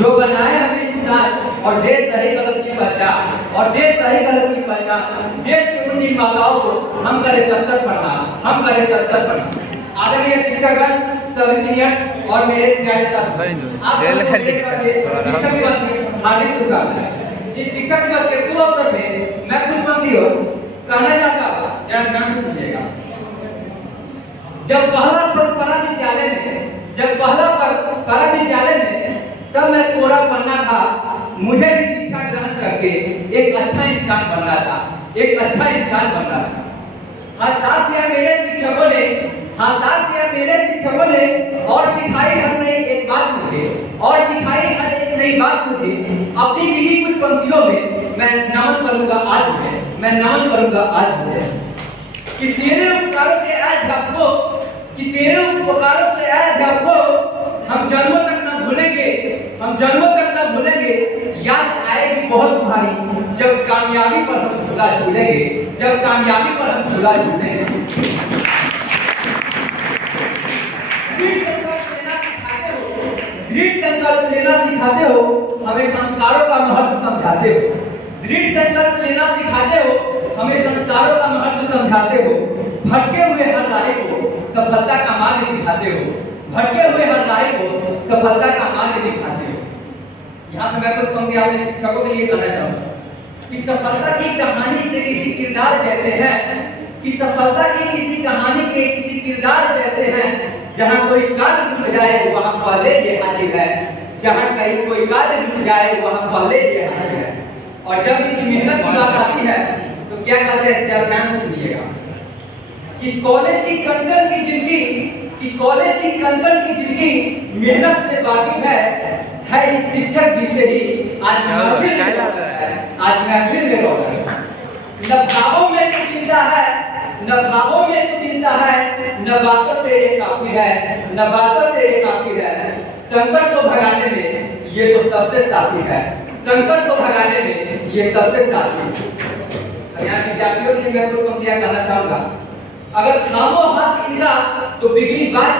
जो बनाए हमें इंसान और देश सही गलत की पहचान और देश सही गलत की पहचान देश के उन निर्माताओं को हम करें सत्तर प्रणाम। आदरणीय शिक्षकगण, सभी सीनियर और मेरे प्यारे साथी, आप शिक्षक दिवस की हार्दिक शुभकामनाएं। इस शिक्षक दिवस के शुभ अवसर में मैं कुछ पंक्तियों कहना चाहता हूँ, जरा ध्यान से सुनिएगा। जब पहला पढ़ा विद्यालय में तब मैं कोरा पन्ना था, मुझे भी शिक्षा ग्रहण करके एक अच्छा इंसान बनना था। हाँ साथ दिया मेरे शिक्षकों ने और सिखाई हर एक नई बात मुझे अपनी लिखी कुछ पंक्तियों में मैं नमन करूंगा आज मुझे कि तेरे उपकारों के अध्यापकों हम जन्मों तक न भूलेंगे। याद आएगी बहुत तुम्हारी जब कामयाबी पर हम झूला झूलेंगे। दृढ़ संकल्प लेना सिखाते हो, हमें संस्कारों का महत्व समझाते हो। भटके हुए हर राह को सफलता का मार्ग दिखाते हो। यहाँ पे मैं कुछ पंक्ति अपने शिक्षकों के लिए कहना चाहूँगा कि सफलता की कहानी से किसी किरदार जैसे हैं। जहाँ कोई कार्य रुक जाए वहाँ पहले ये हाजिर है। और जब इनकी मेहनत की बात आती है तो क्या कहते हैं, जरा ध्यान से सुनिएगा कि कॉलेज की कनकन की जिंदगी मेहनत से वाकिफ है इस शिक्षक जी से ही आज महफिल में रोका है। न भावों में कुछ चिंता है, न बातों से ये काफी है। संकट को भगाने में ये तो सबसे साथी है। यहाँ विद्यार्थियों के लिए मैं कुछ पंक्तियां कहना चाहूंगा। अगर थामो हाथ इनका तो बिगड़ी बात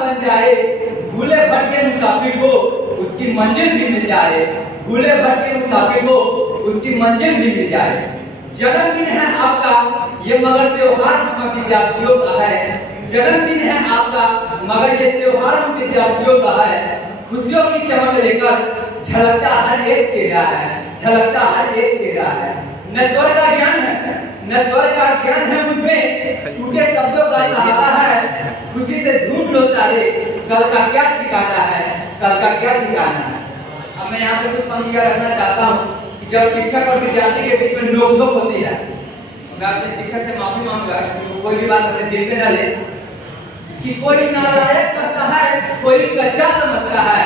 बन जाए। भूले भटके मुसाफिर को उसकी मंजिल भी मिल जाए। जन्मदिन है आपका ये मगर त्योहार हम विद्यार्थियों का है। खुशियों की चमक लेकर झलकता हर एक चेहरा है। न स्वर का ज्ञान है मुझमें, टूटे शब्दों का सहारा है। खुशी से झूम लो सारे, कल का क्या ठिकाना है। अब मैं यहाँ पे कुछ पंक्तियाँ रखना चाहता हूँ कि जब शिक्षक और विद्यार्थी के बीच में नोक-झोंक होती है, मैं अपने शिक्षक से माफी मांगूंगा कि कोई भी बात अपने दिल पे न ले। कि कोई नालायक कहता है कोई कच्चा समझता है।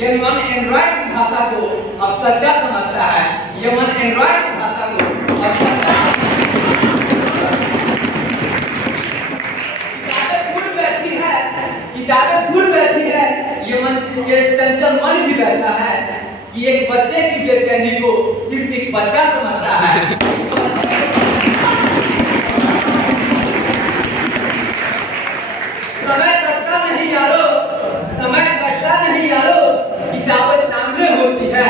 ये मन एंड्रॉइड की भाषा को अब सच्चा समझता है। किताबें दूर बैठी है, ये चंचल मन भी बैठा है कि एक बच्चे की बेचैनी को सिर्फ एक बच्चा समझता है। समय कटता नहीं यारो, किताबें सामने होती है।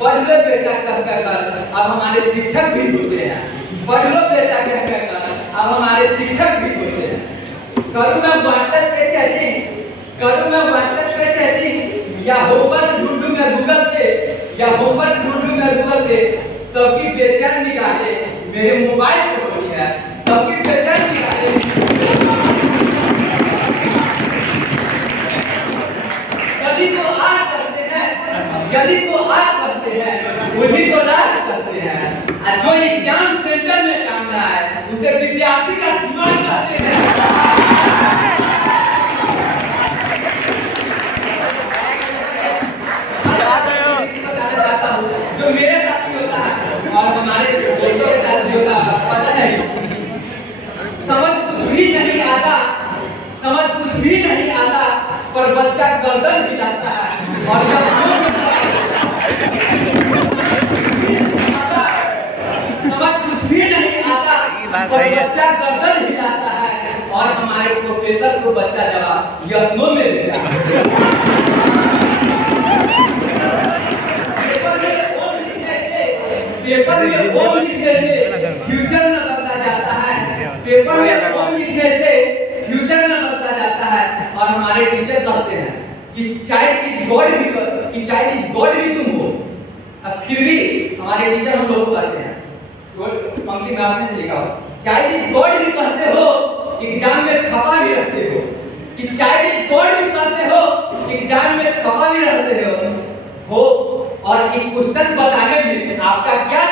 पढ़ लो बेटा कर अब हमारे शिक्षक भी होते हैं। करूँ मैं व्हाट्सएप पे चैटिंग या होमवर्क ढूंढूंगा गूगल पे। सबकी बेचैन निगाहें मेरे मोबाइल पे होती है। यदि तो आग करते हैं उसी को राज करते हैं। और जो एग्जाम सेंटर में काम रहा है उसे विद्यार्थी का दिमाग कहते हैं। जो मेरे साथ भी होता है और हमारे दोस्तों के साथ भी होता है, पता नहीं समझ कुछ भी नहीं आता पर बच्चा गर्दन हिलाता है। और जब समझ कुछ भी नहीं आता और बच्चा गर्दन हिलाता है और हमारे प्रोफेसर को बच्चा जवाब यस नो में देता है। पेपर में ओम लिखने से फ्यूचर न बदला जाता है, पेपर में ओम लिखने से फ्यूचर न बदला जाता है। और हमारे टीचर कहते हैं कि चाइल्ड इज गॉड भी, कि चाइल्ड इज गॉड भी तुम हो। अब फिर भी हमारे टीचर हम लोग को कहते हैं, पंक्ति में आपने से लिखा हो, चाइल्ड इज गॉड भी कहते हो, एग्जाम में खपा भी रखते हो, कि चाइल्ड इज गॉड भी कहते हो, एग्जाम में खपा भी रखते हो। और एक क्वेश्चन बताने में आपका क्या